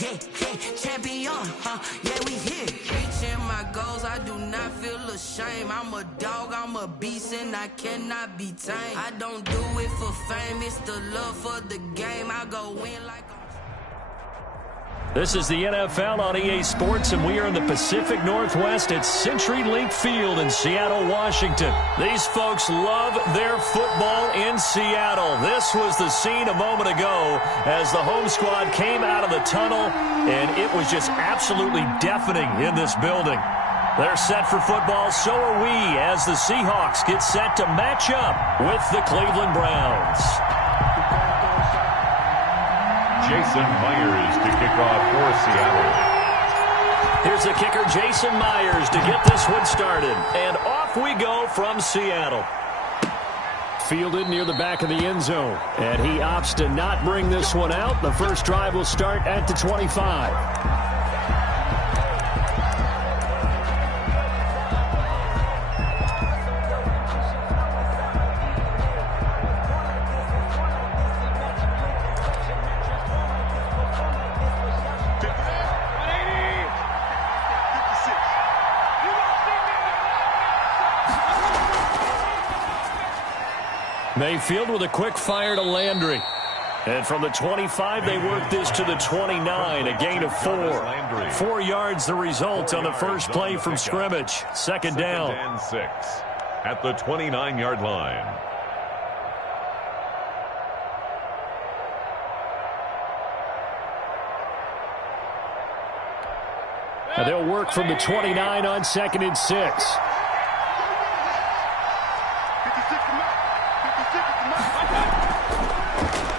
yeah, champion, yeah, we here. Reaching my goals, I do not feel ashamed. I'm a dog, I'm a beast, and I cannot be tamed. I don't do it for fame, it's the love for the game. I go win like This is the NFL on EA Sports, and we are in the Pacific Northwest at CenturyLink Field in Seattle, Washington. These folks love their football in Seattle. This was the scene a moment ago as the home squad came out of the tunnel, and it was just absolutely deafening in this building. They're set for football, so are we, as the Seahawks get set to match up with the Cleveland Browns. Jason Myers to kick off for Seattle. Here's the kicker, Jason Myers, to get this one started. And off we go from Seattle. Fielded near the back of the end zone. And he opts to not bring this one out. The first drive will start at the 25. Mayfield with a quick fire to Landry. And from the 25, they work this to the 29, a gain of 4. 4 yards the result on the first play from scrimmage. Second down. And 6 at the 29-yard line. And they'll work from the 29 on 2nd and 6.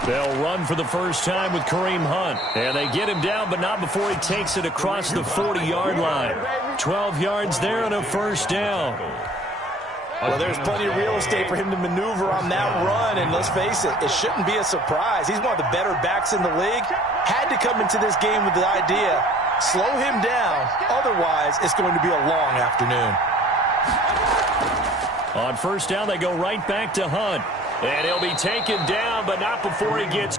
They'll run for the first time with Kareem Hunt. And they get him down, but not before he takes it across the 40-yard line. 12 yards there and a first down. Well, there's plenty of real estate for him to maneuver on that run, and let's face it, it shouldn't be a surprise. He's one of the better backs in the league. Had to come into this game with the idea, slow him down, otherwise it's going to be a long afternoon. On first down, they go right back to Hunt. And he'll be taken down, but not before he gets...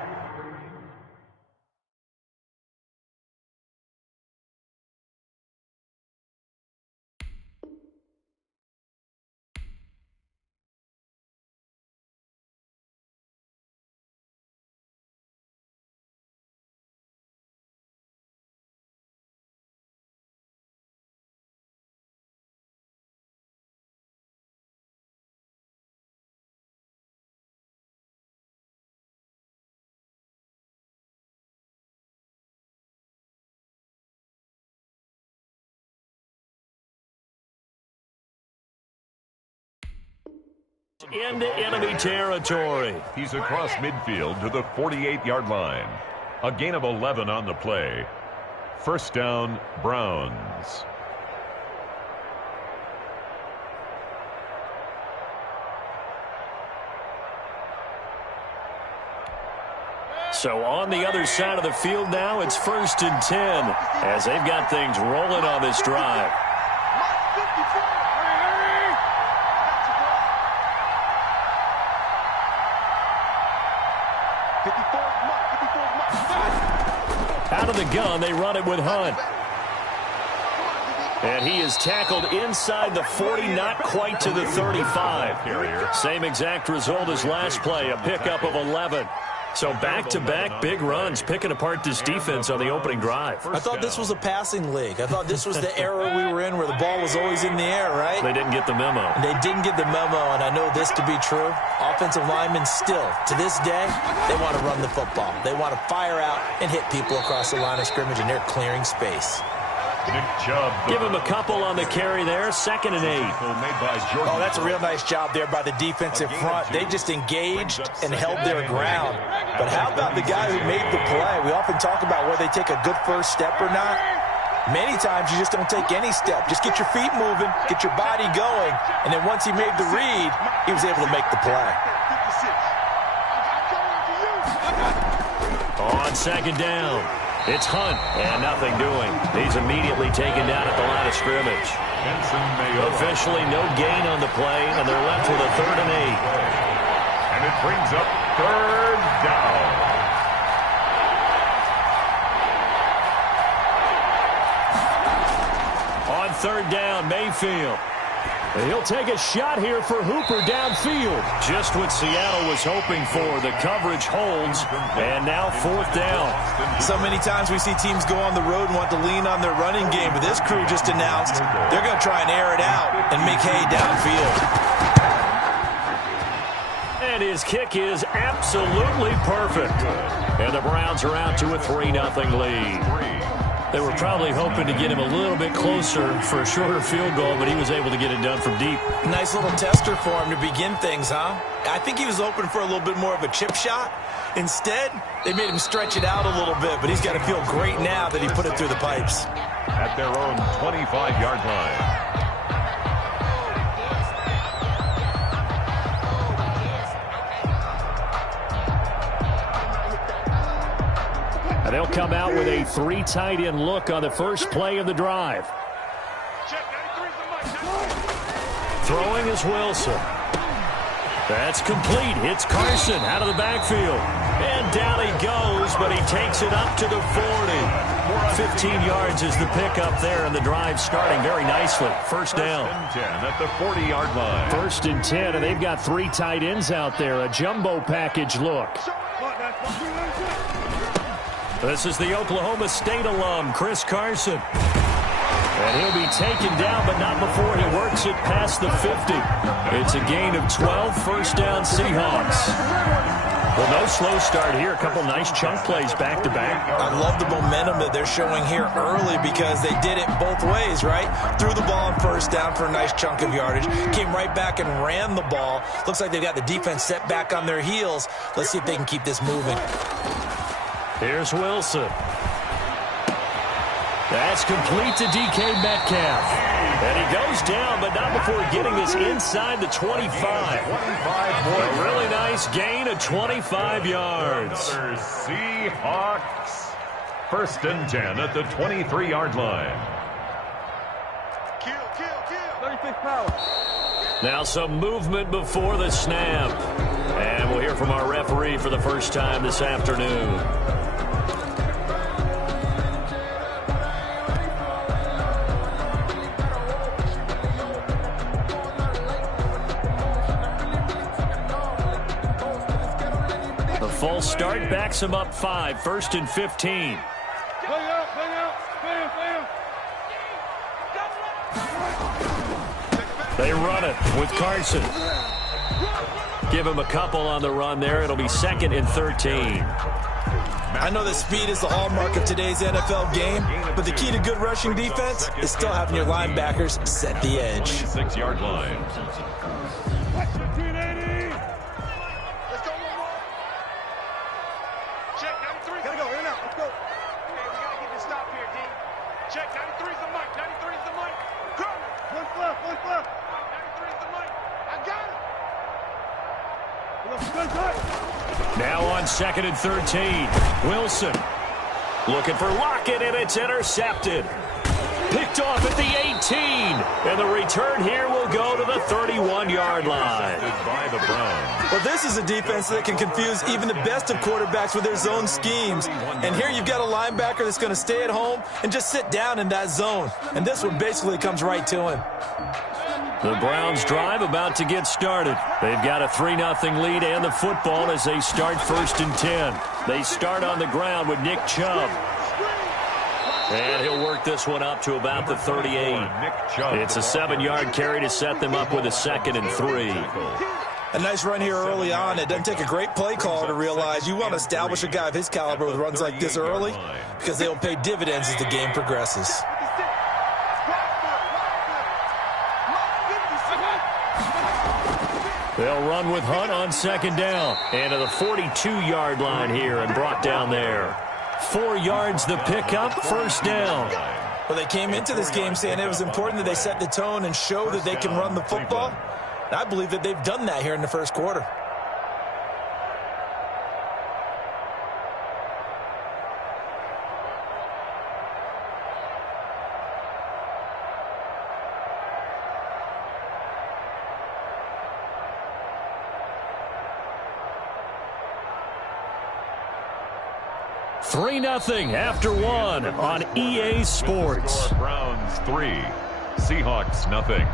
into enemy territory. He's across midfield to the 48-yard line. A gain of 11 on the play. First down, Browns. So on the other side of the field now, it's 1st and 10 as they've got things rolling on this drive. Out of the gun, they run it with Hunt. And he is tackled inside the 40, not quite to the 35. Same exact result as last play, a pickup of 11. So back-to-back big runs, picking apart this defense on the opening drive. I thought this was a passing league. I thought this was the era we were in where the ball was always in the air, right? They didn't get the memo. They didn't get the memo, and I know this to be true. Offensive linemen still, to this day, they want to run the football. They want to fire out and hit people across the line of scrimmage, and they're clearing space. Nick Chubb. Give him a couple on the carry there. 2nd and 8. Oh, that's a real nice job there by the defensive front. They just engaged and held their ground. But how about the guy who made the play? We often talk about whether they take a good first step or not. Many times you just don't take any step. Just get your feet moving, get your body going, and then once he made the read, he was able to make the play. On 2nd down, it's Hunt, and nothing doing. He's immediately taken down at the line of scrimmage. Officially no gain on the play, and they're left with a 3rd and 8. And it brings up 3rd down. third down, Mayfield. And he'll take a shot here for Hooper downfield. Just what Seattle was hoping for. The coverage holds, and now fourth down. So many times we see teams go on the road and want to lean on their running game, but this crew just announced they're going to try and air it out and make hay downfield. And his kick is absolutely perfect. And the Browns are out to a 3-0 lead. They were probably hoping to get him a little bit closer for a shorter field goal, but he was able to get it done from deep. Nice little tester for him to begin things, huh? I think he was open for a little bit more of a chip shot. Instead, they made him stretch it out a little bit, but he's got to feel great now that he put it through the pipes. At their own 25-yard line. They'll come out with a 3 tight end look on the first play of the drive. Throwing is Wilson. That's complete. It's Carson out of the backfield. And down he goes, but he takes it up to the 40. 15 yards is the pickup there, and the drive starting very nicely. First down. First and 10 at the 40-yard line. First and 10, and they've got 3 tight ends out there. A jumbo package look. This is the Oklahoma State alum, Chris Carson. And he'll be taken down, but not before he works it past the 50. It's a gain of 12, first down Seahawks. Well, no slow start here. A couple nice chunk plays back-to-back. I love the momentum that they're showing here early because they did it both ways, right? Threw the ball on first down for a nice chunk of yardage. Came right back and ran the ball. Looks like they've got the defense set back on their heels. Let's see if they can keep this moving. Here's Wilson. That's complete to DK Metcalf. And he goes down, but not before getting this inside the 25. A really nice gain of 25 yards. Another Seahawks. First and 10 at the 23-yard line. Kill. 36 power. Now some movement before the snap. And we'll hear from our referee for the first time this afternoon. Full start backs him up 5. First and 15. They run it with Carson. Give him a couple on the run there. It'll be 2nd and 13. I know that speed is the hallmark of today's NFL game, but the key to good rushing defense is still having your linebackers set the edge. 26-yard line. Now on 2nd and 13. Wilson looking for Lockett, and it's intercepted. Picked off at the 18. And the return here will go to the 31-yard line. By the Browns. Well, this is a defense that can confuse even the best of quarterbacks with their zone schemes. And here you've got a linebacker that's going to stay at home and just sit down in that zone. And this one basically comes right to him. The Browns drive about to get started. They've got a 3-0 lead and the football as they start 1st and 10. They start on the ground with Nick Chubb. And he'll work this one up to about the 38. It's a 7-yard carry to set them up with a 2nd and 3. A nice run here early on. It doesn't take a great play caller to realize you want to establish a guy of his caliber with runs like this early because they will pay dividends as the game progresses. They'll run with Hunt on 2nd down. And to the 42-yard line here and brought down there. 4 yards the pickup, 1st down. Well, they came into this game saying it was important that they set the tone and show that they can run the football. And I believe that they've done that here in the first quarter. Three 3-0 after 1 on EA Sports. Browns 3, Seahawks, nothing.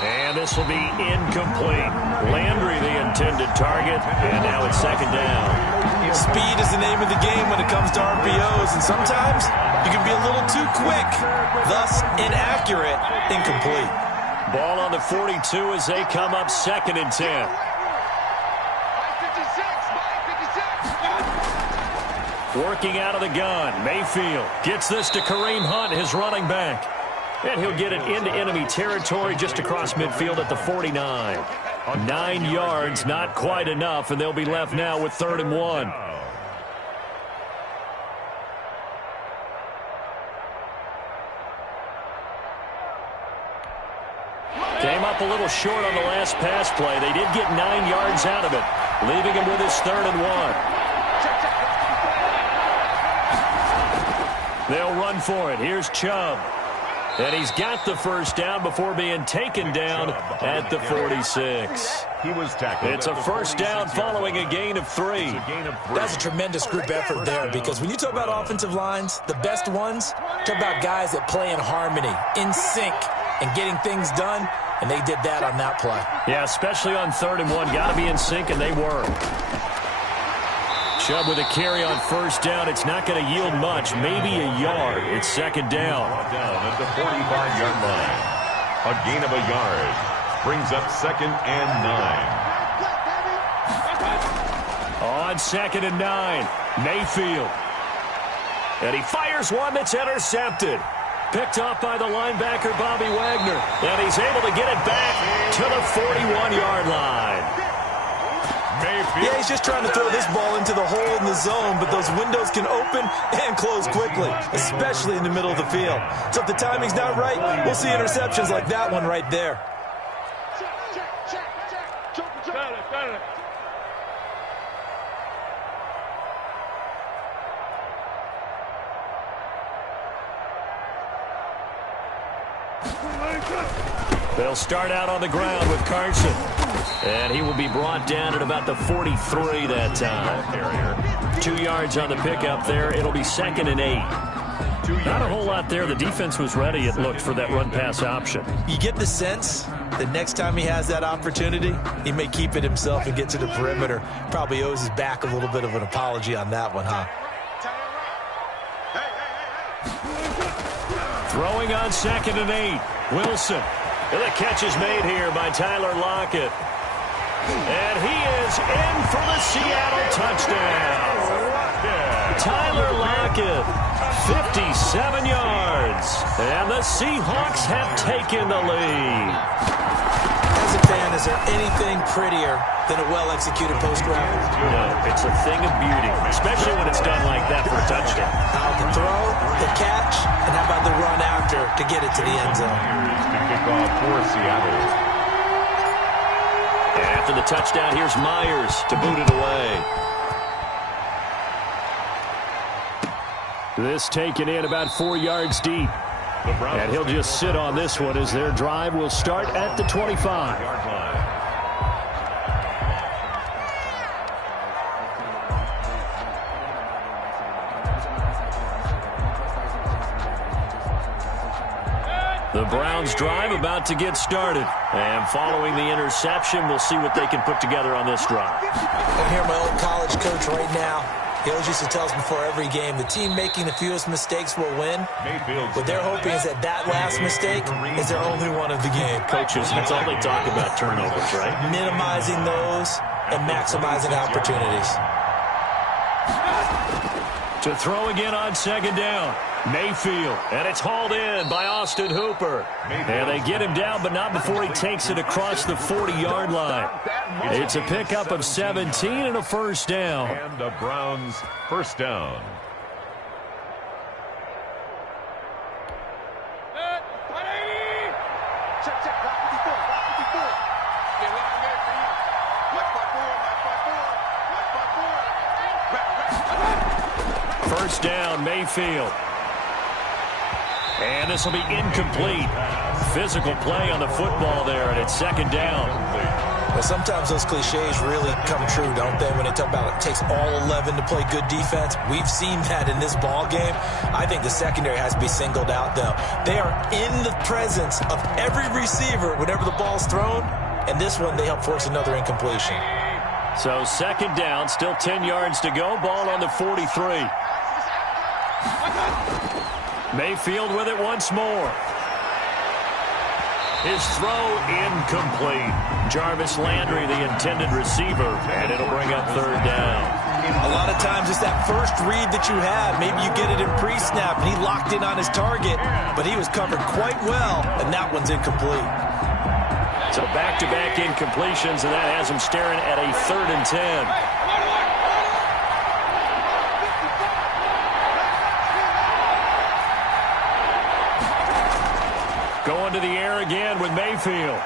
And this will be incomplete. Landry, the intended target, and now it's second down. Speed is the name of the game when it comes to RPOs, and sometimes you can be a little too quick, thus inaccurate, incomplete. Ball on the 42 as they come up second and 10. Working out of the gun, Mayfield gets this to Kareem Hunt, his running back. And he'll get it into enemy territory just across midfield at the 49. 9 yards, not quite enough, and they'll be left now with 3rd and 1. Came up a little short on the last pass play. They did get 9 yards out of it, leaving him with his 3rd and 1. They'll run for it. Here's Chubb. And he's got the first down before being taken down at the 46. He was tackled. It's a first down following a gain of 3. That's a tremendous group effort there, because when you talk about offensive lines, the best ones, talk about guys that play in harmony, in sync, and getting things done, and they did that on that play. Yeah, especially on 3rd and 1. Got to be in sync, and they were. Chubb with a carry on first down. It's not going to yield much, maybe a yard. It's second down. Down at the 45-yard line. A gain of a yard. Brings up 2nd and 9. On 2nd and 9, Mayfield. And he fires one that's intercepted. Picked off by the linebacker, Bobby Wagner. And he's able to get it back to the 41-yard line. Yeah, he's just trying to throw this ball into the hole in the zone, but those windows can open and close quickly, especially in the middle of the field. So if the timing's not right, we'll see interceptions like that one right there. They'll start out on the ground with Carson. And he will be brought down at about the 43 that time. 2 yards on the pickup there. It'll be 2nd and 8. Not a whole lot there. The defense was ready, it looked, for that run-pass option. You get the sense that next time he has that opportunity, he may keep it himself and get to the perimeter. Probably owes his back a little bit of an apology on that one, huh? Throwing on 2nd and 8. Wilson. And the catch is made here by Tyler Lockett. And he is in for the Seattle touchdown. Tyler Lockett, 57 yards. And the Seahawks have taken the lead. As a fan, is there anything prettier than a well-executed post route? No, it's a thing of beauty, especially when it's done like that for a touchdown. How the throw, the catch, and how about the run after to get it to the end zone? Kickoff for Seattle. And after the touchdown, here's Myers to boot it away. This taken in about 4 yards deep. And he'll just sit on this one as their drive will start at the 25. The Browns drive about to get started. And following the interception, we'll see what they can put together on this drive. I hear my old college coach right now. He always used to tell us before every game, the team making the fewest mistakes will win. What they're hoping is that that last mistake is their only one of the game. Coaches, that's all they talk about, turnovers, right? Minimizing those and maximizing opportunities. To throw again on 2nd down. Mayfield, and it's hauled in by Austin Hooper. And they get him down, but not before he takes it across the 40-yard line. It's a pickup of 17 and a first down. And the Browns first down. first down, Mayfield. And this will be incomplete. Physical play on the football there, and it's second down. Well, sometimes those cliches really come true, don't they? When they talk about it takes all 11 to play good defense. We've seen that in this ball game. I think the secondary has to be singled out, though. They are in the presence of every receiver whenever the ball's thrown, and this one they help force another incompletion. So second down, still 10 yards to go. Ball on the 43. Mayfield with it once more. His throw incomplete. Jarvis Landry, the intended receiver, and it'll bring up third down. A lot of times it's that first read that you have. Maybe you get it in pre-snap, and he locked in on his target, but he was covered quite well, and that one's incomplete. So back-to-back incompletions, and that has him staring at a 3rd and 10. Going to the air again with Mayfield.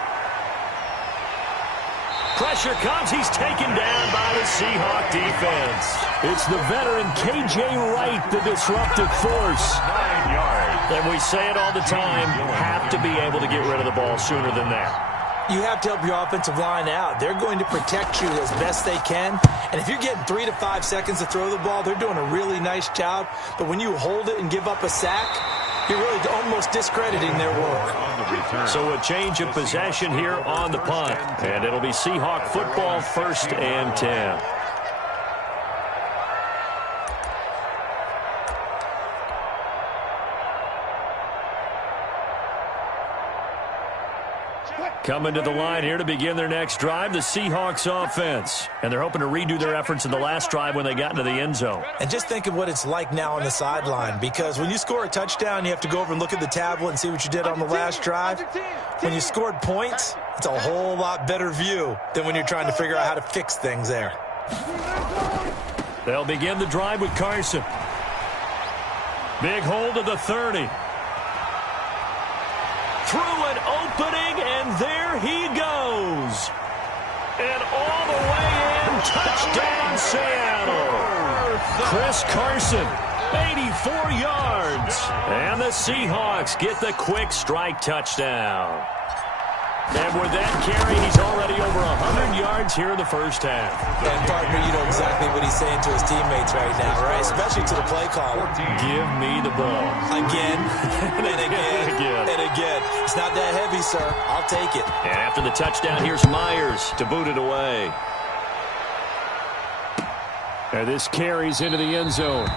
Pressure comes. He's taken down by the Seahawk defense. It's the veteran K.J. Wright, the disruptive force. 9 yards. And we say it all the time, you have to be able to get rid of the ball sooner than that. You have to help your offensive line out. They're going to protect you as best they can. And if you're getting 3 to 5 seconds to throw the ball, they're doing a really nice job. But when you hold it and give up a sack, you're really almost discrediting their work. So a change of possession here on the punt. And it'll be Seahawk football, 1st and 10. Coming to the line here to begin their next drive, the Seahawks offense. And they're hoping to redo their efforts in the last drive when they got into the end zone. And just think of what it's like now on the sideline, because when you score a touchdown, you have to go over and look at the tablet and see what you did on the last drive. When you scored points, it's a whole lot better view than when you're trying to figure out how to fix things there. They'll begin the drive with Carson. Big hold of the 30. Through an opening, and there he goes. And all the way in, touchdown Seattle. Chris Carson, 84 yards. And the Seahawks get the quick strike touchdown. And with that carry, he's already over 100 yards here in the first half. And, partner, you know exactly what he's saying to his teammates right now, right? Especially to the play caller. Give me the ball. Again, and again, and again. It's not that heavy, sir. I'll take it. And after the touchdown, here's Myers to boot it away. And this carries into the end zone.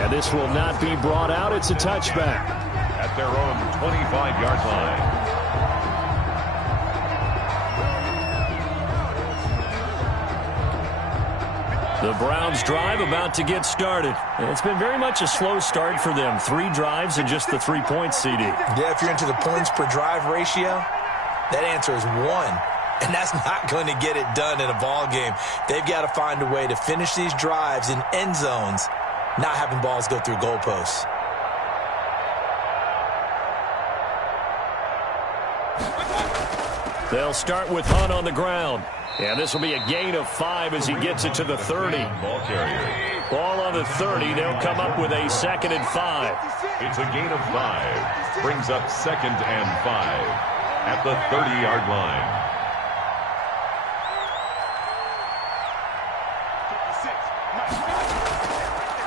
And this will not be brought out. It's a touchback. At their own 25-yard line. The Browns drive about to get started. And it's been very much a slow start for them. 3 drives and just the 3-point CD. Yeah, if you're into the points per drive ratio, that answer is 1. And that's not going to get it done in a ball game. They've got to find a way to finish these drives in end zones, not having balls go through goalposts. They'll start with Hunt on the ground. And this will be a gain of 5 as he gets it to the 30. Ball carrier. Ball on the 30. They'll come up with a 2nd and 5. It's a gain of 5. Brings up 2nd and 5 at the 30-yard line.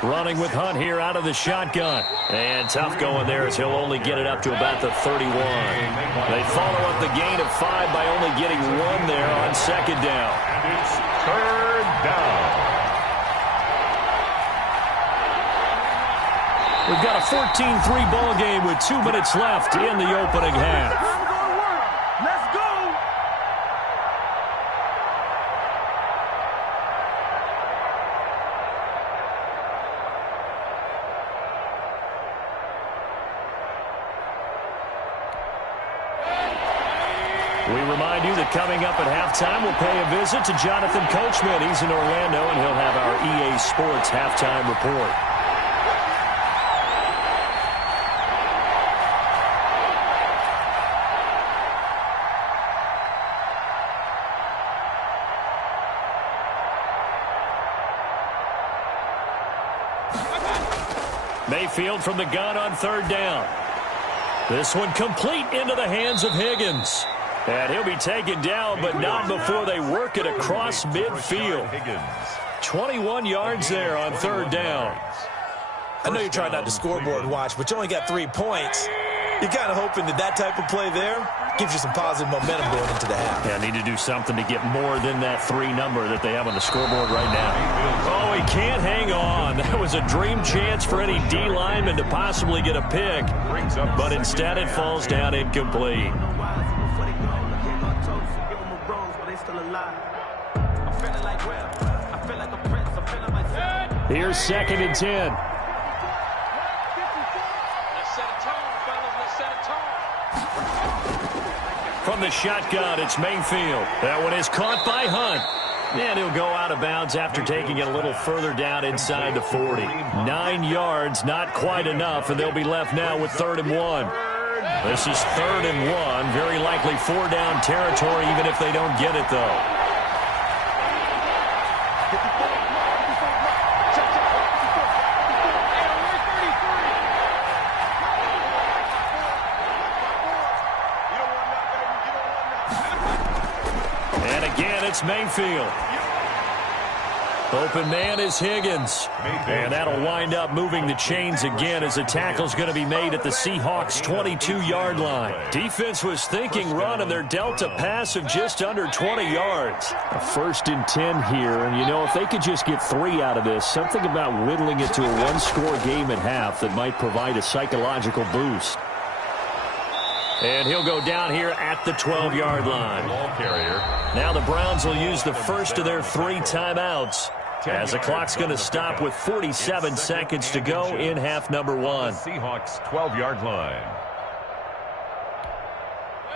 Running with Hunt here out of the shotgun. And tough going there as he'll only get it up to about the 31. They follow up the gain of 5 by only getting 1 there on 2nd down. And it's 3rd down. We've got a 14-3 ball game with 2 minutes left in the opening half. We remind you that coming up at halftime, we'll pay a visit to Jonathan Coachman. He's in Orlando, and he'll have our EA Sports halftime report. Mayfield from the gun on third down. This one complete into the hands of Higgins. And he'll be taken down, but not before they work it across midfield. 21 yards there on third down. I know you're trying not to scoreboard watch, but you only got 3 points. You're kind of hoping that type of play there gives you some positive momentum going into the half. Yeah, need to do something to get more than that 3 number that they have on the scoreboard right now. Oh, he can't hang on. That was a dream chance for any D lineman to possibly get a pick, but instead it falls down incomplete. Here's 2nd and 10. From the shotgun, it's Mayfield. That one is caught by Hunt. And he'll go out of bounds after taking it a little further down inside the 40. 9 yards, not quite enough, and they'll be left now with 3rd and 1. This is 3rd and 1. Very likely 4-down territory, even if they don't get it, though. It's Mayfield. Open man is Higgins. And that'll wind up moving the chains again as a tackle's going to be made at the Seahawks' 22-yard line. Defense was thinking run, and they're dealt a pass of just under 20 yards. A 1st and 10 here, and you know, if they could just get 3 out of this, something about whittling it to a 1-score game at half that might provide a psychological boost. And he'll go down here at the 12-yard line. Now the Browns will use the first of their 3 timeouts, as the clock's going to stop with 47 seconds to go in half number 1. Seahawks 12-yard line.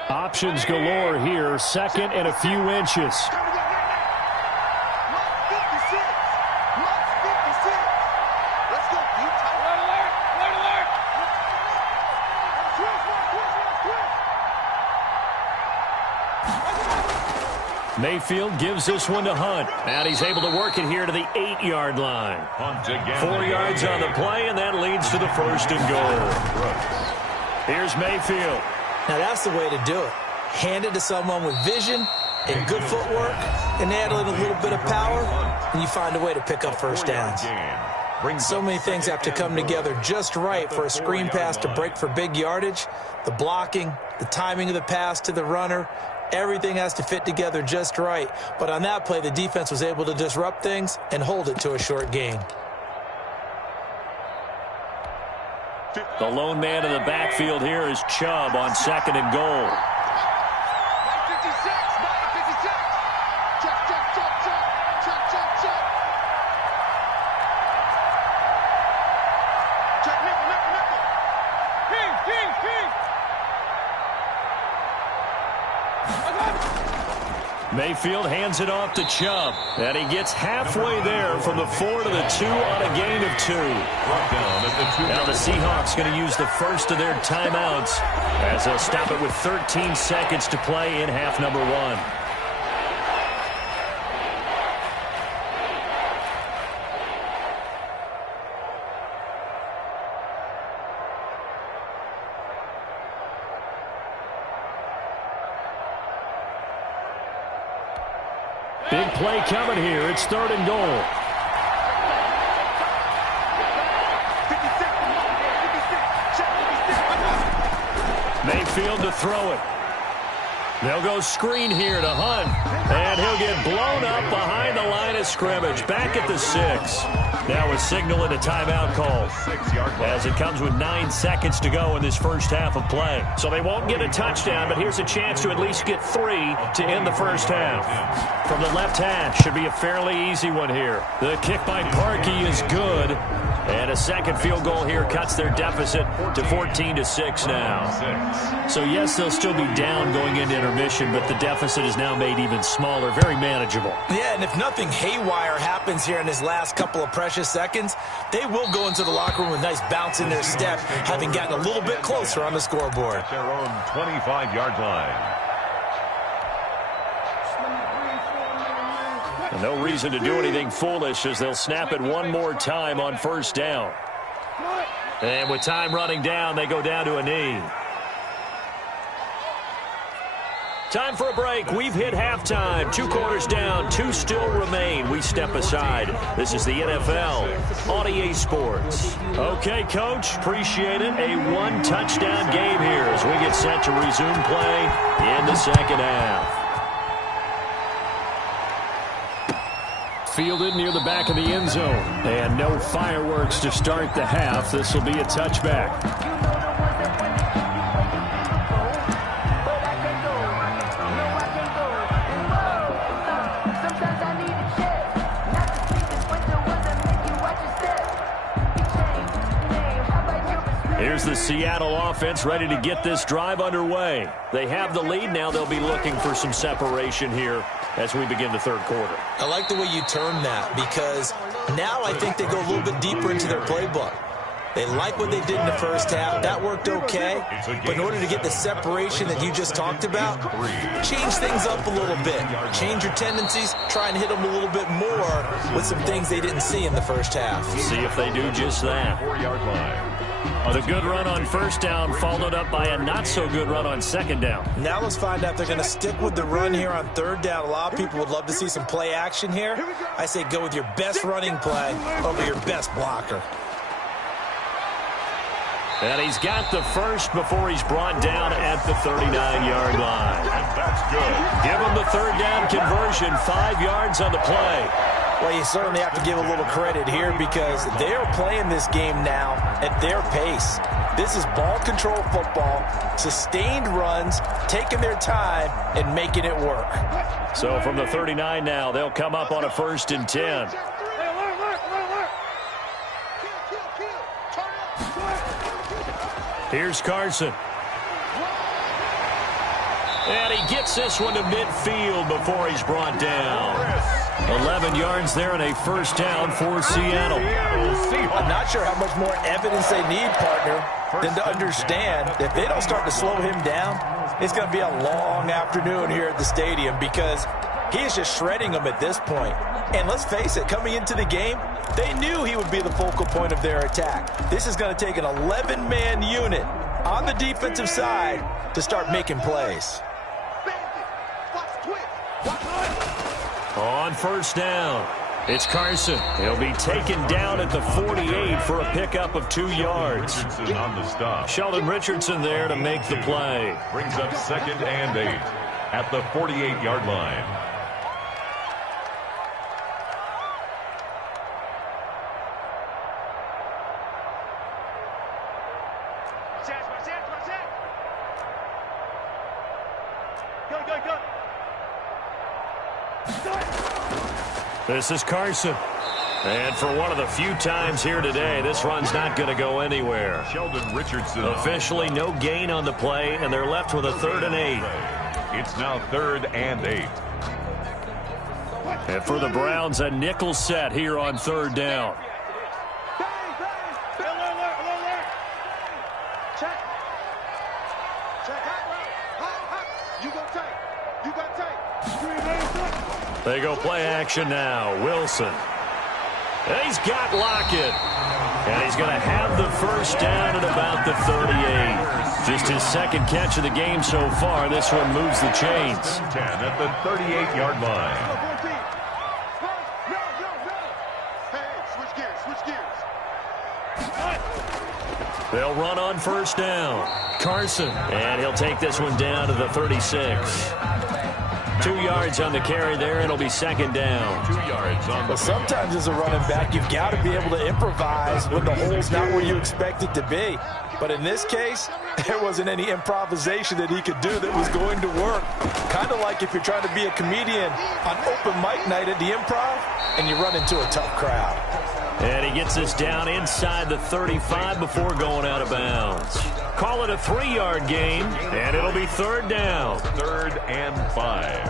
Options galore here. 2nd and a few inches. Mayfield gives this one to Hunt. And he's able to work it here to the 8-yard line. 4 yards on the play, and that leads to the 1st and goal. Here's Mayfield. Now that's the way to do it. Hand it to someone with vision and good footwork, and add in a little bit of power, and you find a way to pick up 1st downs. So many things have to come together just right for a screen pass to break for big yardage. The blocking, the timing of the pass to the runner, everything has to fit together just right. But on that play, the defense was able to disrupt things and hold it to a short gain. The lone man in the backfield here is Chubb on 2nd and goal. Mayfield hands it off to Chubb, and he gets halfway there from the 4 to the 2 on a gain of 2. Now the Seahawks going to use the first of their timeouts as they'll stop it with 13 seconds to play in half number 1. Big play coming here. It's 3rd and goal. Mayfield to throw it. They'll go screen here to Hunt. And he'll get blown up behind the line of scrimmage. Back at the 6. Now a signal and a timeout call as it comes with 9 seconds to go in this first half of play. So they won't get a touchdown, but here's a chance to at least get 3 to end the first half. From the left hash, should be a fairly easy one here. The kick by Parkey is good. And a second field goal here cuts their deficit to 14-6 now. So, yes, they'll still be down going into intermission, but the deficit is now made even smaller, very manageable. Yeah, and if nothing haywire happens here in his last couple of precious seconds, they will go into the locker room with a nice bounce in their step, having gotten a little bit closer on the scoreboard. At their own 25-yard line. And no reason to do anything foolish as they'll snap it one more time on first down. And with time running down, they go down to a knee. Time for a break. We've hit halftime. 2 quarters down. 2 still remain. We step aside. This is the NFL on EA Sports. Okay, Coach. Appreciate it. A 1-touchdown game here as we get set to resume play in the second half. Fielded near the back of the end zone. And no fireworks to start the half. This will be a touchback. Here's the Seattle offense ready to get this drive underway. They have the lead. Now they'll be looking for some separation here as we begin the third quarter. I like the way you term that because now I think they go a little bit deeper into their playbook. They like what they did in the first half. That worked okay. But in order to get the separation that you just talked about, change things up a little bit. Change your tendencies. Try and hit them a little bit more with some things they didn't see in the first half. See if they do just that. 4-yard line. The good run on first down followed up by a not-so-good run on second down. Now let's find out if they're going to stick with the run here on third down. A lot of people would love to see some play action here. I say go with your best running play over your best blocker. And he's got the first before he's brought down at the 39-yard line. And that's good. Give him the third down conversion, 5 yards on the play. Well, you certainly have to give a little credit here because they are playing this game now at their pace. This is ball control football, sustained runs, taking their time and making it work. So from the 39 now, they'll come up on a 1st and 10. Here's Carson. And he gets this one to midfield before he's brought down. 11 yards there and a first down for Seattle. I'm not sure how much more evidence they need, partner, than to understand that if they don't start to slow him down, it's going to be a long afternoon here at the stadium because he is just shredding them at this point. And let's face it, coming into the game, they knew he would be the focal point of their attack. This is going to take an 11-man unit on the defensive side to start making plays. On first down, it's Carson. He'll be taken down at the 48 for a pickup of 2 yards. Richardson on the stop. Sheldon Richardson there to make the play. Brings up 2nd and 8 at the 48-yard line. This is Carson. And for one of the few times here today, this run's not going to go anywhere. Sheldon Richardson. Officially no gain on the play, and they're left with a 3rd and 8. It's now 3rd and 8. And for the Browns, a nickel set here on 3rd down. They go play action now. Wilson. And he's got Lockett. And he's going to have the first down at about the 38. Just his 2nd catch of the game so far. This one moves the chains. 10 at the 38-yard line. They'll run on first down. Carson. And he'll take this one down to the 36. 2 yards on the carry there. It'll be 2nd down. 2 yards on the But sometimes as a running back, you've got to be able to improvise when the hole's not where you expect it to be. But in this case, there wasn't any improvisation that he could do that was going to work. Kind of like if you're trying to be a comedian on open mic night at the Improv and you run into a tough crowd. And he gets this down inside the 35 before going out of bounds. Call it a 3-yard gain, and it'll be 3rd down. 3rd and 5.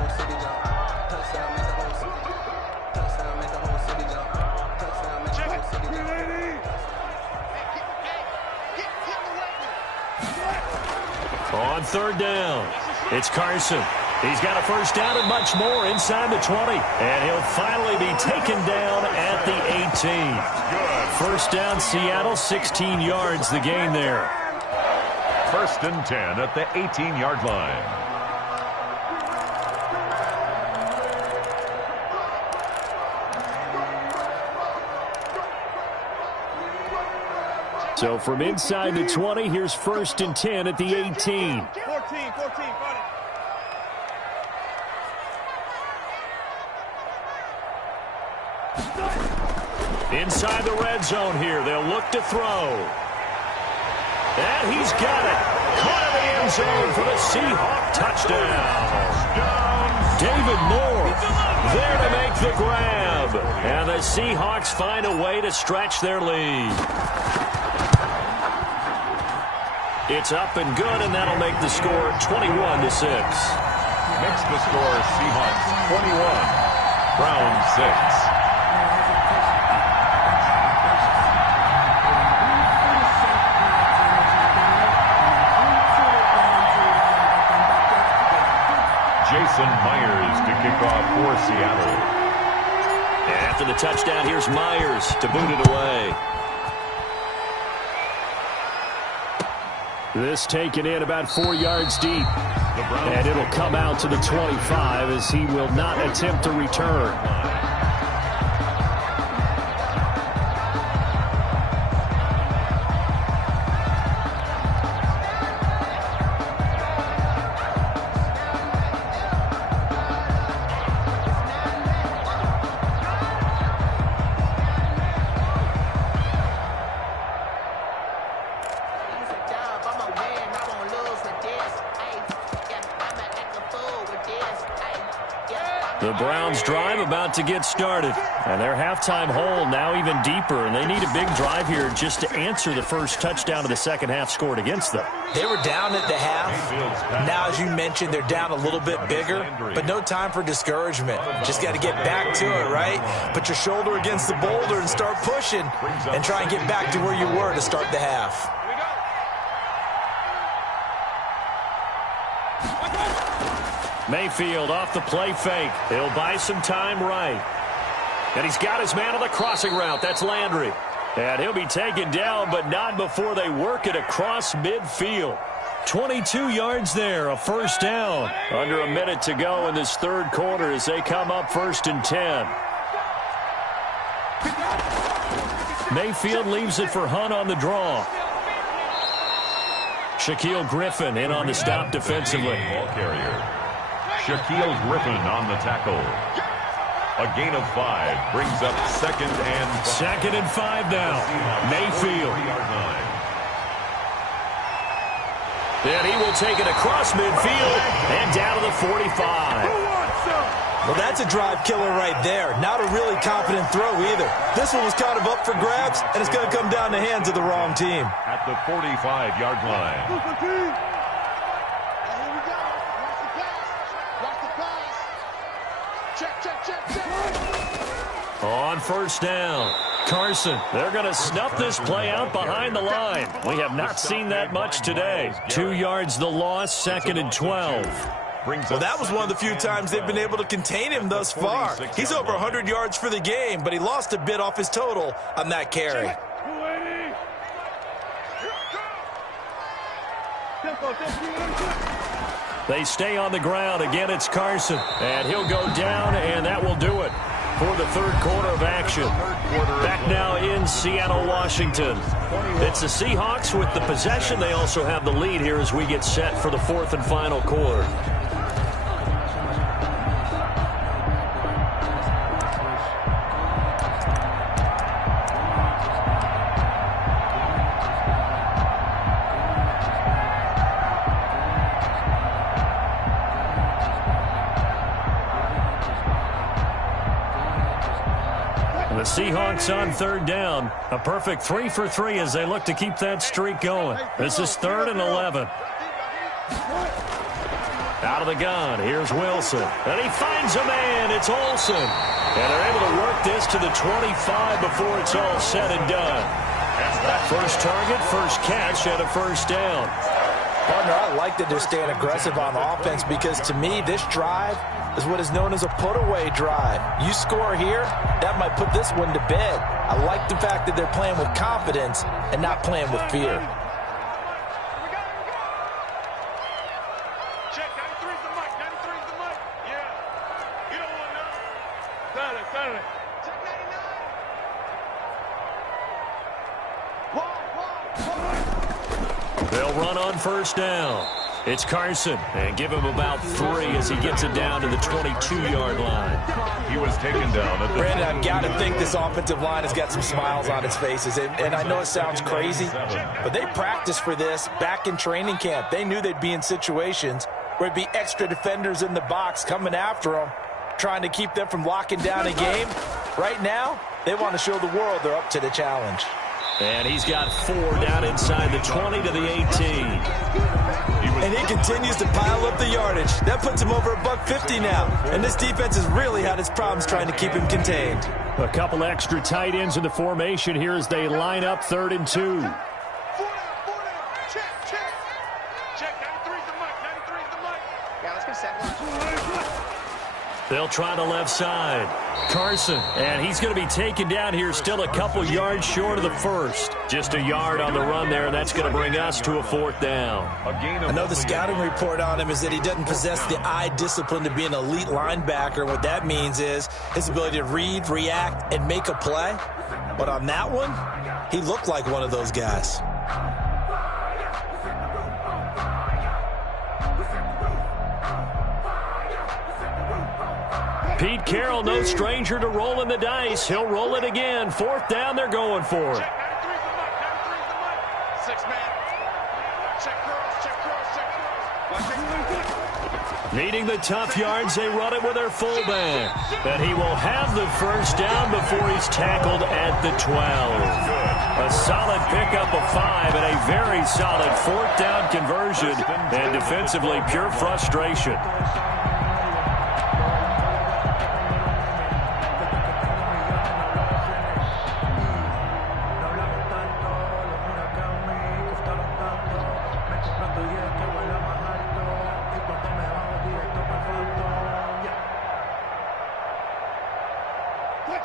On 3rd down, it's Carson. He's got a first down and much more inside the 20. And he'll finally be taken down at the 18. First down, Seattle, 16 yards the gain there. First and 10 at the 18-yard line. So from inside the 20, here's first and 10 at the 18. 14, Inside the red zone here, they'll look to throw. And he's got it. Caught in the end zone for the Seahawk touchdown. David Moore there to make the grab. And the Seahawks find a way to stretch their lead. It's up and good, and that'll make the score 21-6. Makes the score Seahawks 21, Browns 6. Jason Myers to kick off for Seattle. And after the touchdown, here's Myers to boot it away. This taken in about 4 yards deep. And it'll come out to the 25 as he will not attempt to return. The Browns drive about to get started. And their halftime hole now even deeper. And they need a big drive here just to answer the first touchdown of the second half scored against them. They were down at the half. Now, as you mentioned, they're down a little bit bigger. But no time for discouragement. Just got to get back to it, right? Put your shoulder against the boulder and start pushing. And try and get back to where you were to start the half. Mayfield off the play fake. He'll buy some time right. And he's got his man on the crossing route. That's Landry. And he'll be taken down, but not before they work it across midfield. 22 yards there, a first down. Under a minute to go in this third quarter as they come up first and 10. Mayfield leaves it for Hunt on the draw. Shaquille Griffin in on the stop defensively. Ball carrier. Shaquille Griffin on the tackle. A gain of 5 brings up second and 5. Second and 5 now. Mayfield. And he will take it across midfield and down to the 45. Well, that's a drive killer right there. Not a really confident throw either. This one was kind of up for grabs, and it's going to come down the hands of the wrong team. At the 45-yard line. On first down, Carson. They're going to snuff this play out behind the line. We have not seen that much today. 2 yards the loss, second and 12. Well, that was one of the few times they've been able to contain him thus far. He's over 100 yards for the game, but he lost a bit off his total on that carry. They stay on the ground. Again, it's Carson. And he'll go down, and that will do it for the third quarter of action. Back now in Seattle, Washington. It's the Seahawks with the possession. They also have the lead here as we get set for the fourth and final quarter. The Seahawks on third down. A perfect 3 for 3 as they look to keep that streak going. This is 3rd and 11. Out of the gun, here's Wilson. And he finds a man. It's Olsen. And they're able to work this to the 25 before it's all said and done. First target, first catch, and a first down. Partner, I like that they're staying aggressive on offense because, to me, this drive is what is known as a put-away drive. You score here, that might put this one to bed. I like the fact that they're playing with confidence and not playing with fear. Check, 93's the mic, 93's the mic. Yeah. You don't want none. Dale. Check 99. They'll run on first down. It's Carson, and give him about 3 as he gets it down to the 22-yard line. He was taken down at the Brandon, I've got to think this offensive line has got some smiles on its faces. And I know it sounds crazy, but they practiced for this back in training camp. They knew they'd be in situations where it'd be extra defenders in the box coming after them, trying to keep them from locking down a game. Right now, they want to show the world they're up to the challenge. And he's got 4 down inside the 20 to the 18. And he continues to pile up the yardage. That puts him over $150 now. And this defense has really had its problems trying to keep him contained. A couple extra tight ends in the formation here as they line up 3rd and 2. 4 down. Check. Check, 93's the mic, 93's the mic. Yeah, let's go second. They'll try the left side. Carson, and he's going to be taken down here still a couple yards short of the first. Just a yard on the run there, and that's going to bring us to a 4th down. I know the scouting report on him is that he doesn't possess the eye discipline to be an elite linebacker. What that means is his ability to read, react, and make a play. But on that one, he looked like one of those guys. Pete Carroll, no stranger to rolling the dice. He'll roll it again. 4th down, they're going for it. Check, 93's the mic, 93's the mic. 6 man. Check cross. Needing the tough yards, they run it with their fullback. And he will have the first down before he's tackled at the 12. A solid pickup of 5 and a very solid 4th down conversion. And defensively, pure frustration.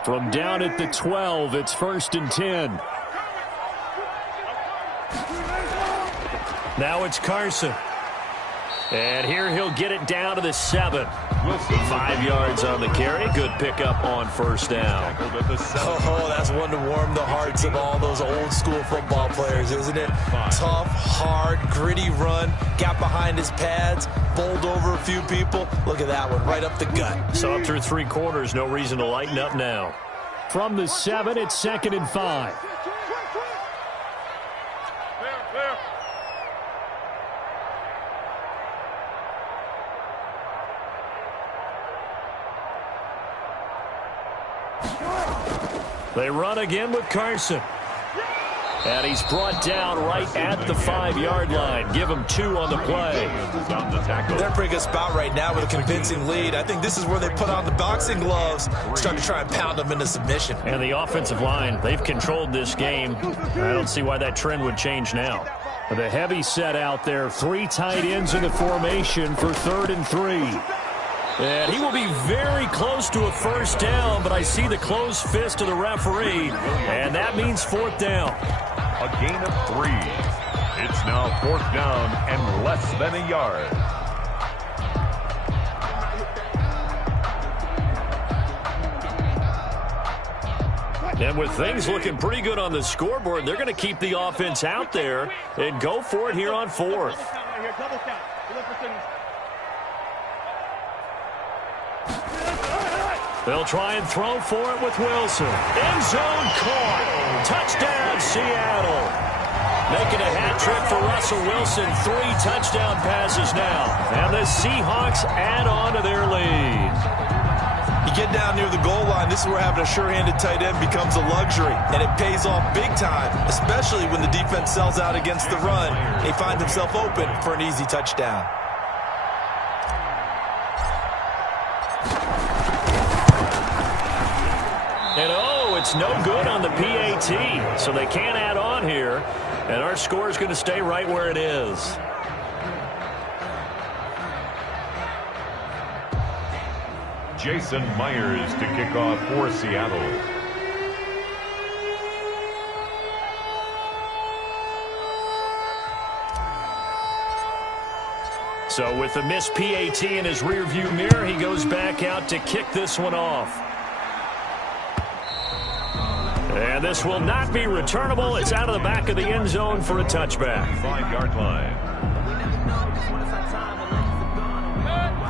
From down at the 12, it's 1st and 10. Now it's Carson. And here he'll get it down to the 7. 5 yards on the carry. Good pickup on first down. Oh, that's one to warm the hearts of all those old school football players, isn't it? Tough, hard, gritty run. Got behind his pads, bowled over a few people. Look at that one, right up the gut. So up through 3 quarters, no reason to lighten up now. From the 7, it's 2nd and 5. They run again with Carson. And he's brought down right at the 5-yard line. Give him 2 on the play. They're in a pretty good spot right now with a convincing lead. I think this is where they put on the boxing gloves, start to try and pound them into submission. And the offensive line, they've controlled this game. I don't see why that trend would change now. The heavy set out there, 3 tight ends in the formation for 3rd and 3. And he will be very close to a first down, but I see the closed fist of the referee, and that means 4th down. A gain of 3. It's now 4th down and less than a yard. And with things looking pretty good on the scoreboard, they're going to keep the offense out there and go for it here on 4th. They'll try and throw for it with Wilson. End zone caught. Touchdown, Seattle. Making a hat trick for Russell Wilson. 3 touchdown passes now. And the Seahawks add on to their lead. You get down near the goal line, this is where having a sure-handed tight end becomes a luxury. And it pays off big time, especially when the defense sells out against the run. He finds himself open for an easy touchdown. And it's no good on the PAT, so they can't add on here, and our score is going to stay right where it is. Jason Myers to kick off for Seattle. So with the missed PAT in his rearview mirror, he goes back out to kick this one off. And this will not be returnable. It's out of the back of the end zone for a touchback. 5-yard line.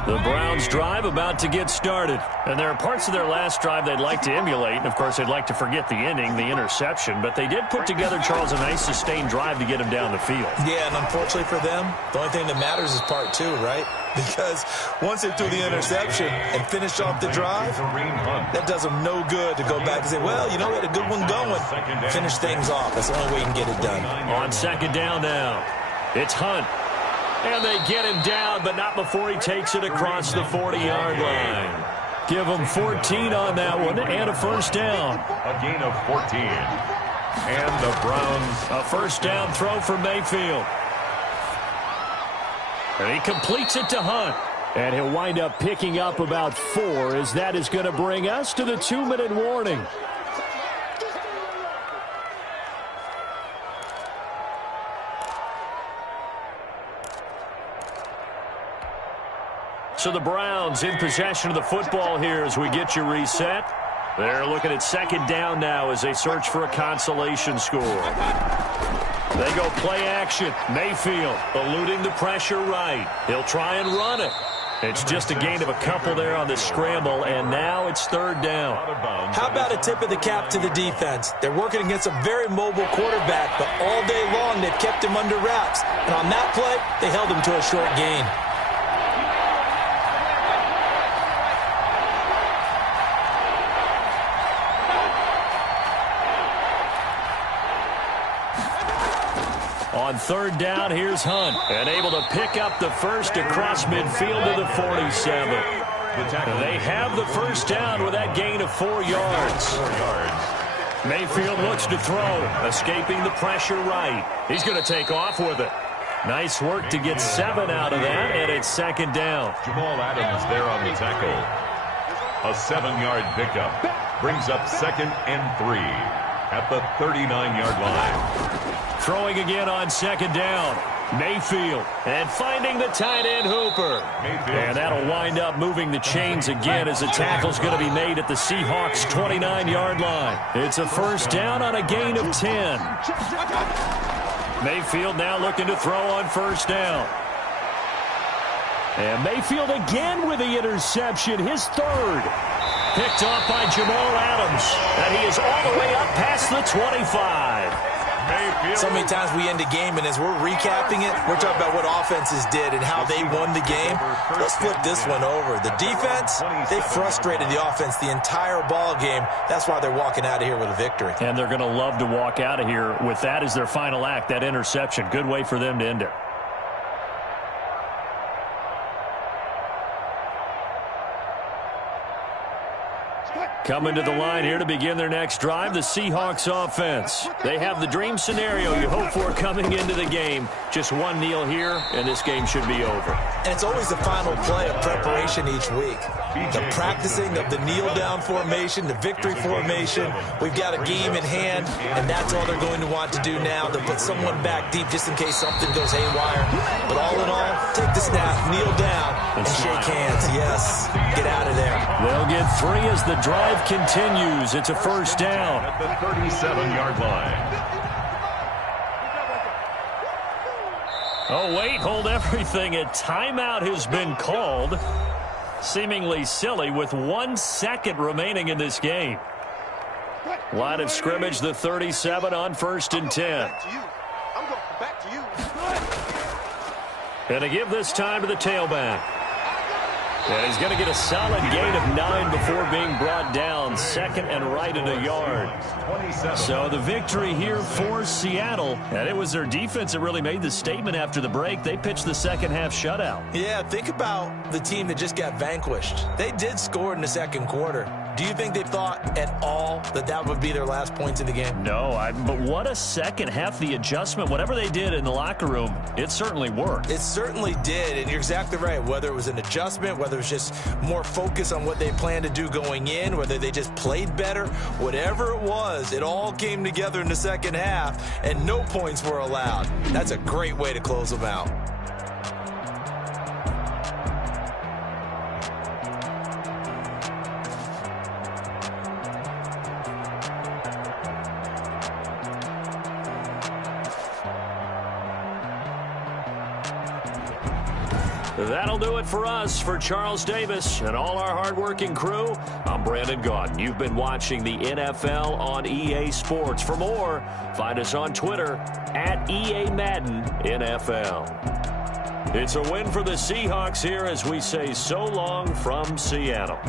The Browns drive about to get started. And there are parts of their last drive they'd like to emulate. And, of course, they'd like to forget the ending, the interception. But they did put together, Charles, a nice sustained drive to get him down the field. Yeah, and unfortunately for them, the only thing that matters is part 2, right? Because once they threw the interception and finished off the drive, that does them no good to go back and say, well, you know, we had a good one going. Finish things off. That's the only way you can get it done. On second down now, it's Hunt. And they get him down, but not before he takes it across the 40-yard line. Give him 14 on that one and a first down. A gain of 14. And the Browns. A first down throw for Mayfield. And he completes it to Hunt. And he'll wind up picking up about 4, as that is going to bring us to the 2-minute warning. So the Browns in possession of the football here as we get you reset. They're looking at second down now as they search for a consolation score. They go play action. Mayfield eluding the pressure right. He'll try and run it. It's just a gain of a couple there on the scramble, and now it's third down. How about a tip of the cap to the defense? They're working against a very mobile quarterback, but all day long they've kept him under wraps. And on that play, they held him to a short gain. On third down, here's Hunt, and able to pick up the first across midfield to the 47. They have the first down with that gain of 4 yards. Mayfield looks to throw, escaping the pressure right. He's going to take off with it. Nice work to get 7 out of that, and it's second down. Jamal Adams there on the tackle. A 7-yard pickup brings up 2nd and 3 at the 39-yard line. Throwing again on second down. Mayfield, and finding the tight end Hooper. And that'll wind up moving the chains again as the tackle's going to be made at the Seahawks' 29-yard line. It's a first down on a gain of 10. Mayfield now looking to throw on first down. And Mayfield again with the interception, his third. Picked off by Jamal Adams. And he is all the way up past the 25. So many times we end a game, and as we're recapping it, we're talking about what offenses did and how they won the game. Let's flip this one over. The defense, they frustrated the offense the entire ball game. That's why they're walking out of here with a victory. And they're going to love to walk out of here with that as their final act, that interception. Good way for them to end it. Coming to the line here to begin their next drive, the Seahawks offense. They have the dream scenario you hope for coming into the game. Just one kneel here, and this game should be over. And it's always the final play of preparation each week. The practicing of the kneel-down formation, the victory formation. We've got a game in hand, and that's all they're going to want to do now. They'll put someone back deep just in case something goes haywire. But all in all, take the snap, kneel down, and shake hands. Yes, get out of there. They'll get 3 as the drive continues. It's a first down. At the 37-yard line. Oh, wait, hold everything. A timeout has been called. Seemingly silly with 1 second remaining in this game. Line of scrimmage, the 37 on 1st and 10. I'm going back to you. And to give this time to the tailback. And he's going to get a solid gain of 9 before being brought down. 2nd and right at a yard. So the victory here for Seattle. And it was their defense that really made the statement after the break. They pitched the second half shutout. Yeah, think about the team that just got vanquished. They did score in the second quarter. Do you think they thought at all that that would be their last points of the game? No, but what a second half, the adjustment, whatever they did in the locker room, it certainly worked. It certainly did, and you're exactly right. Whether it was an adjustment, whether it was just more focus on what they planned to do going in, whether they just played better, whatever it was, it all came together in the second half, and no points were allowed. That's a great way to close them out. That'll do it for us. For Charles Davis and all our hardworking crew, I'm Brandon Gaudin. You've been watching the NFL on EA Sports. For more, find us on Twitter at EA Madden NFL. It's a win for the Seahawks here as we say so long from Seattle.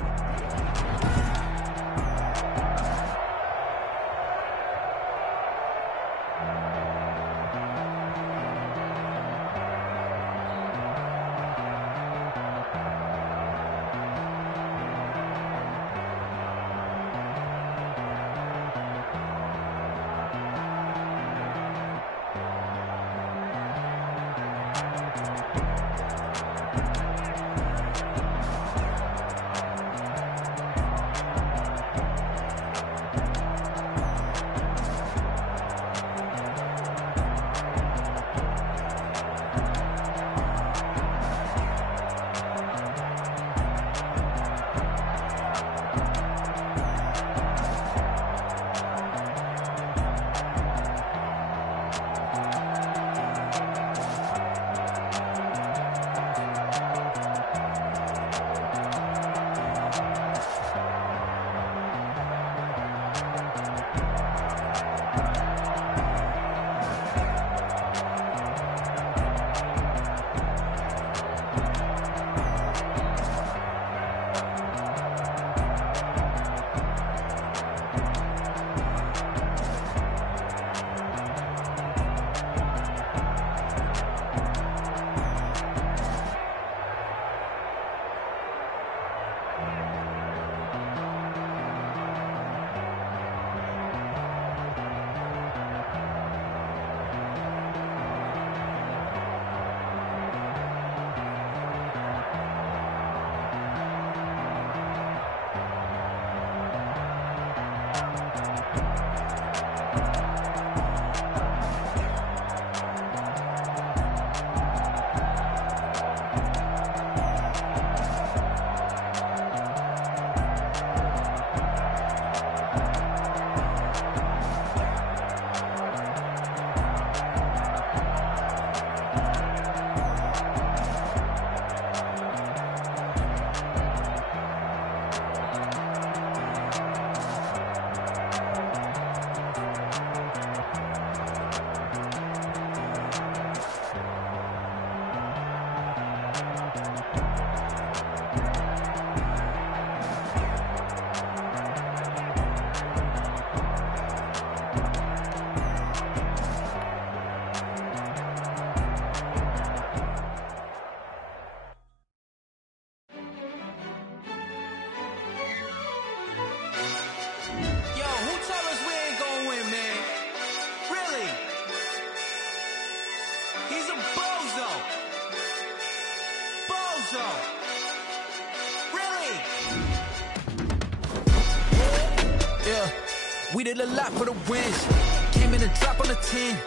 We did a lot for the wins. Came in a drop on the 10.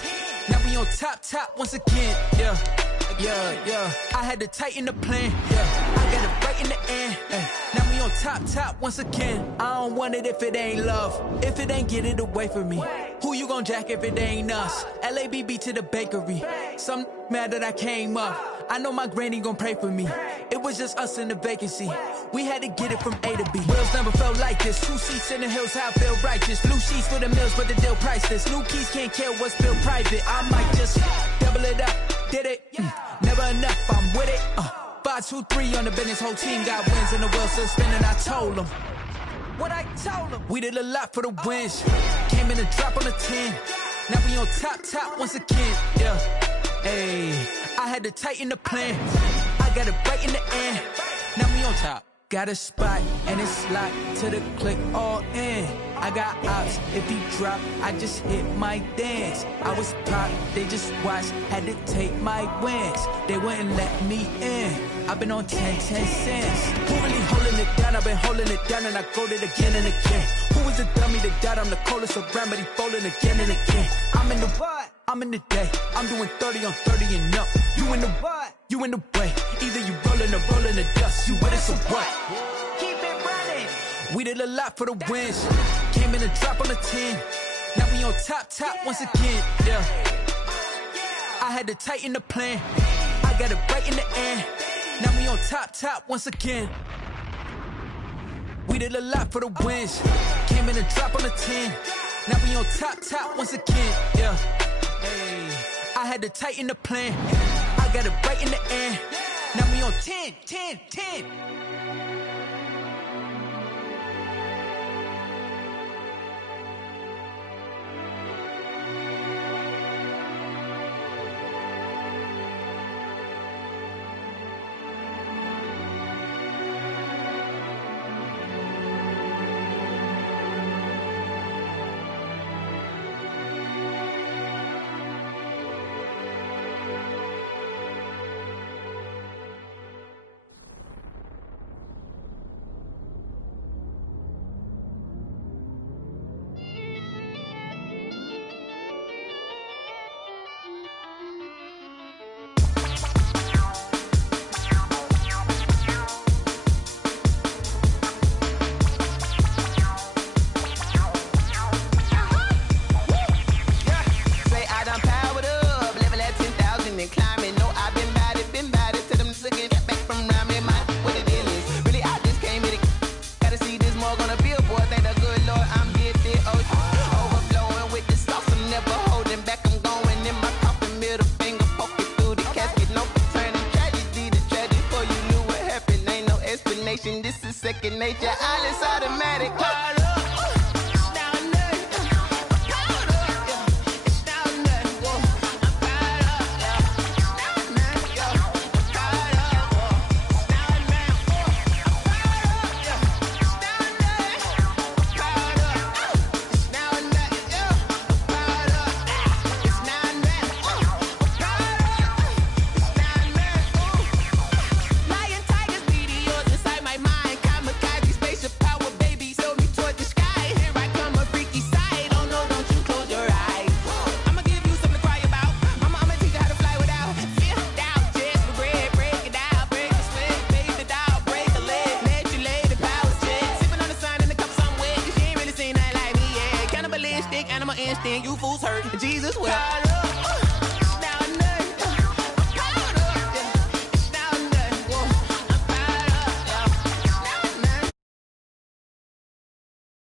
Now we on top once again. Yeah. I had to tighten the plan. Yeah. I got it right in the end. Now we on top once again. I don't want it if it ain't love. If it ain't, get it away from me. Who you gon' jack if it ain't us? LABB to the bakery. Some mad that I came up. I know my granny gon' pray for me. It was just us in the vacancy. We had to get it from A to B. Wheels never felt like this. 2 seats in the hills, how I feel righteous. Blue sheets for the mills, but the deal priceless. New keys can't care what's built private. I might just double it up. Did it? Never enough, I'm with it. 5, 2, 3 on the business. Whole team got wins and the wheels still spinning. I told them what I told them. We did a lot for the wins. Came in a drop on the 10. Now we on top once again. Yeah. Hey, I had to tighten the plan. I got it right in the end. Now we on top. Got a spot and it's locked to the click all in. I got ops, if he drop, I just hit my dance. I was pop, they just watched, had to take my wins. They wouldn't let me in. I've been on 10 cents. Who really holding it down? I've been holding it down and I go it again and again. Who was the dummy that died? I'm the coldest around, but he falling again and again. I'm in the what? I'm in the day. I'm doing 30 on 30 and up. You in the what? You in the way. Either you rolling or rolling the dust. You with us or what? Keep it running. We did a lot for the wins. Came in and drop on the 10. Now we on top once again. Yeah. I had to tighten the plan. I got it right in the end. Now we on top once again. We did a lot for the wins. Came in and drop on the 10. Now we on top once again. Yeah. Hey. I had to tighten the plan. I got it right in the end. Now we on 10. This is second nature, all is automatic.